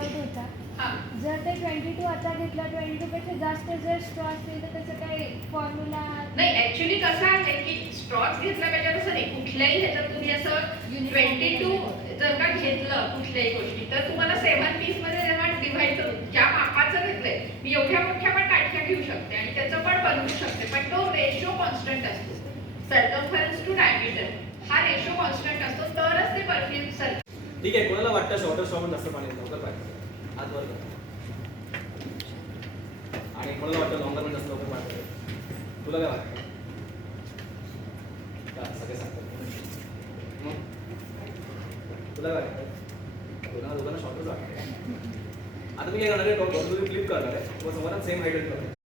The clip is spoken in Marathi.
वर्ड होता. हां. जर ते 22 आता घेतला 22 पेक्षा जास्त जर स्ट्रॉ असतील तर त्याचं काही फॉर्म्युला नाही, ऍक्च्युली कसं आहे की स्ट्रॉच घेतला पाहिजे असं नाही. कुठल्याही ह्याच्यात तुम्ही असं 22 जर का घेतलं कुठल्याही गोष्टी तर तुम्हाला 7 पीस मध्ये जेव्हा डिव्हाइड करून ज्या मापाचं घेतलंय मी एवढ्या मोठ्या पण काठ्या घेऊ शकते आणि त्याचं पण बनवू शकते, पण तो रेशो कॉन्स्टंट असतो. सर्कम्फरन्स टू डायमीटर हा रेशो कॉन्स्टंट असतो, तरच ते परफ्यूम सर. ठीक आहे. कोणाला वाटतं शॉर्टर स्ट्रॉ पण जास्त पाणी लवकर पाहिजे हात वर कर. आणि कोणाला वाटतं लॉंगर पण जास्त लवकर पाहिजे. तुला काय वाटतं? का सगळे सांगतात मग तुला काय वाटतं? दोघांना शॉर्टच वाटतं. आता मी काय करणार आहे, फ्लिप करणार आहे, समोर सेम हाईट करणार आहे.